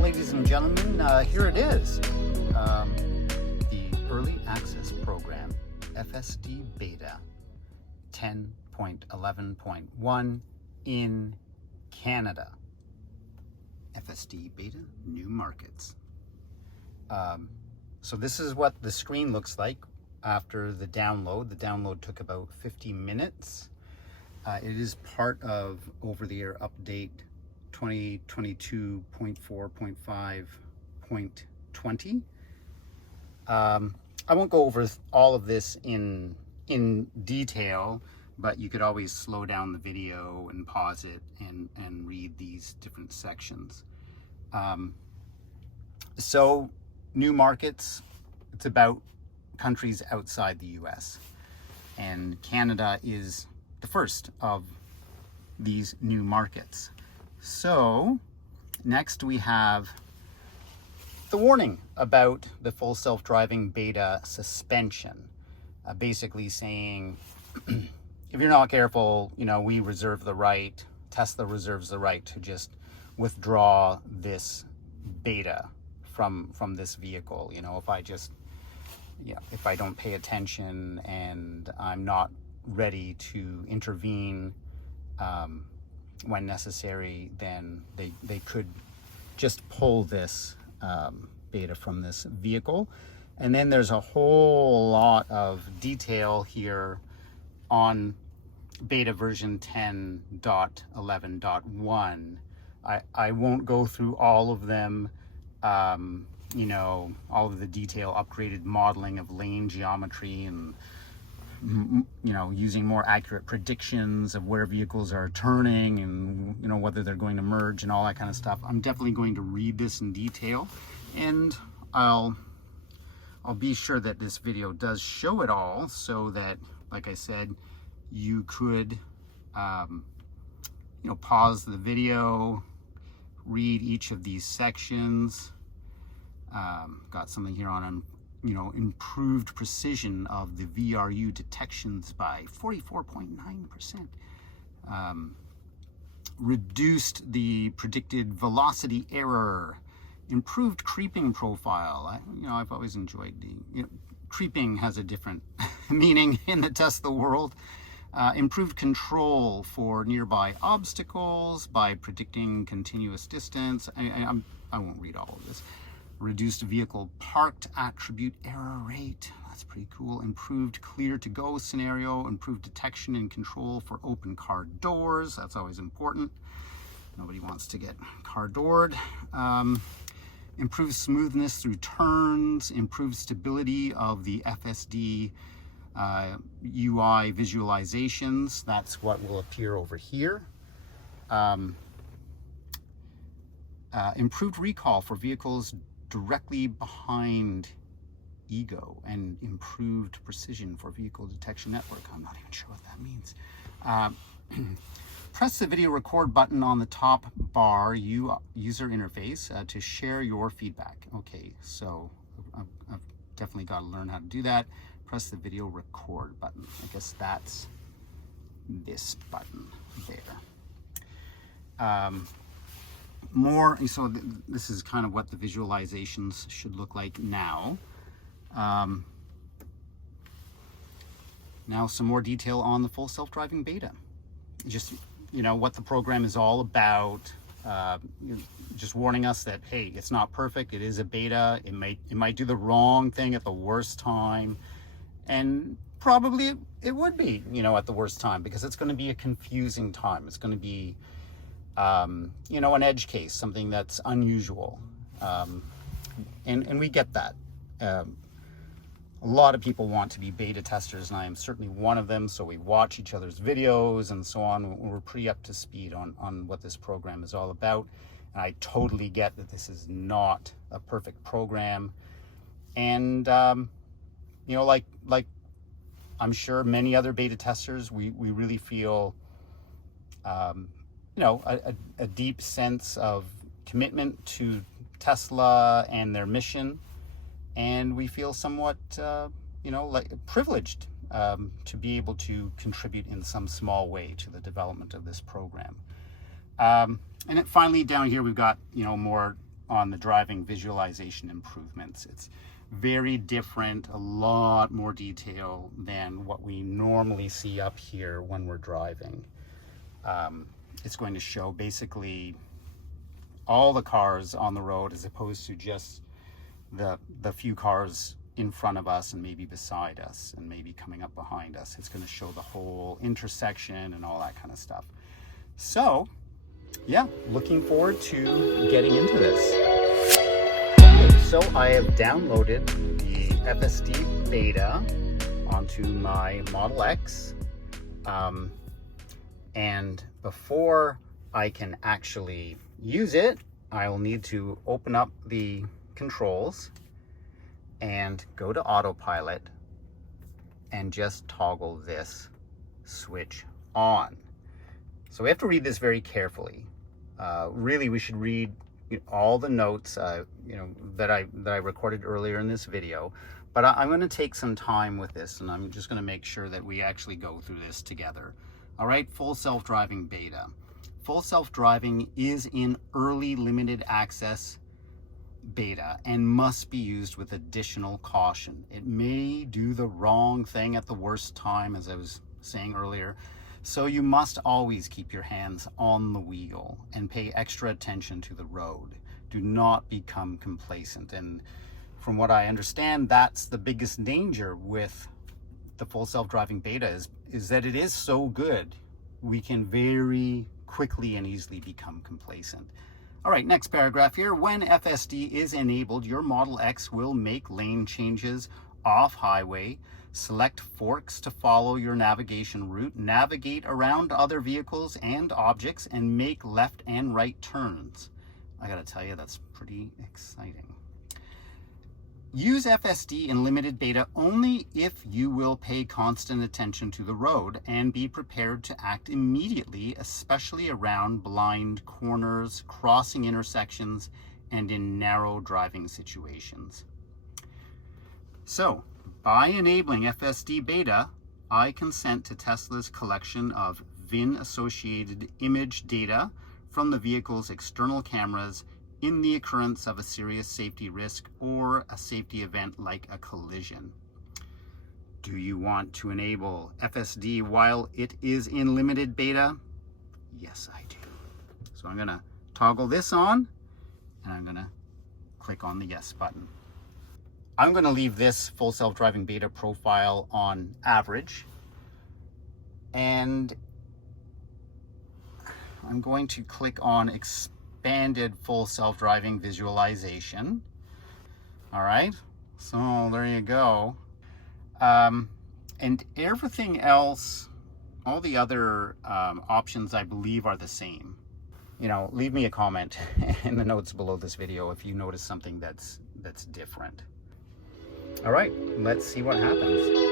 ladies and gentlemen, here it is. The Early Access Program, FSD Beta 10.11.1 in Canada. FSD Beta, new markets. So this is what the screen looks like after the download. The download took about 50 minutes. It is part of over-the-air update 2022.4.5.20. I won't go over all of this in detail, but you could always slow down the video and pause it and read these different sections. So new markets, it's about countries outside the US, and Canada is the first of these new markets. So next we have the warning about the full self-driving beta suspension, basically saying if you're not careful, we reserve the right, Tesla reserves the right to just withdraw this beta from this vehicle. If I don't pay attention and I'm not ready to intervene when necessary, then they could just pull this beta from this vehicle. And then there's a whole lot of detail here on beta version 10.11.1. I won't go through all of them. All of the detail, upgraded modeling of lane geometry and using more accurate predictions of where vehicles are turning and whether they're going to merge and all that kind of stuff. I'm definitely going to read this in detail, and I'll be sure that this video does show it all, so that, like I said, you could pause the video, read each of these sections. Got something here on improved precision of the VRU detections by 44.9%. Reduced the predicted velocity error. Improved creeping profile. I've always enjoyed creeping has a different meaning in the Tesla world. Improved control for nearby obstacles by predicting continuous distance. I won't read all of this. Reduced vehicle parked attribute error rate. That's pretty cool. Improved clear to go scenario. Improved detection and control for open car doors. That's always important. Nobody wants to get car doored. Improved smoothness through turns. Improved stability of the FSD UI visualizations. That's what will appear over here. Improved recall for vehicles directly behind ego, and improved precision for vehicle detection network. I'm not even sure what that means. Press the video record button on the top bar user interface to share your feedback. Okay, so I've definitely got to learn how to do that. Press the video record button. I guess that's this button there. So this is kind of what the visualizations should look like now. Now some more detail on the full self-driving beta. Just, what the program is all about. Just warning us that, hey, it's not perfect. It is a beta. It might do the wrong thing at the worst time. And probably it would be, at the worst time, because it's going to be a confusing time. It's going to be an edge case, something that's unusual. And we get that. A lot of people want to be beta testers, and I am certainly one of them. So we watch each other's videos and so on. We're pretty up to speed on what this program is all about. And I totally get that this is not a perfect program. And, like I'm sure many other beta testers, we really feel, a deep sense of commitment to Tesla and their mission, and we feel somewhat, privileged to be able to contribute in some small way to the development of this program. And then finally, down here we've got more on the driving visualization improvements. It's very different, a lot more detail than what we normally see up here when we're driving. It's going to show basically all the cars on the road as opposed to just the few cars in front of us and maybe beside us and maybe coming up behind us. It's going to show the whole intersection and all that kind of stuff. So yeah, looking forward to getting into this. Okay, so I have downloaded the FSD beta onto my Model X. And before I can actually use it, I'll need to open up the controls and go to autopilot and just toggle this switch on. So we have to read this very carefully. Really, we should read all the notes that I recorded earlier in this video, but I'm going to take some time with this, and I'm just going to make sure that we actually go through this together. All right, full self-driving beta. Full self-driving is in early limited access beta and must be used with additional caution. It may do the wrong thing at the worst time, as I was saying earlier. So you must always keep your hands on the wheel and pay extra attention to the road. Do not become complacent. And from what I understand, that's the biggest danger with the full self-driving beta is that it is so good, we can very quickly and easily become complacent. All right, next paragraph here. When FSD is enabled, your Model X will make lane changes off highway, select forks to follow your navigation route, navigate around other vehicles and objects, and make left and right turns. I gotta tell you, that's pretty exciting. Use FSD in limited beta only if you will pay constant attention to the road and be prepared to act immediately, especially around blind corners, crossing intersections, and in narrow driving situations. So, by enabling FSD beta, I consent to Tesla's collection of VIN-associated image data from the vehicle's external cameras in the occurrence of a serious safety risk or a safety event like a collision. Do you want to enable FSD while it is in limited beta? Yes, I do. So I'm going to toggle this on, and I'm going to click on the yes button. I'm going to leave this full self-driving beta profile on average, and I'm going to click on expanded full self-driving visualization. All right, so there you go. And everything else, all the other options, I believe, are the same. Leave me a comment in the notes below this video if you notice something that's different. All right, let's see what happens.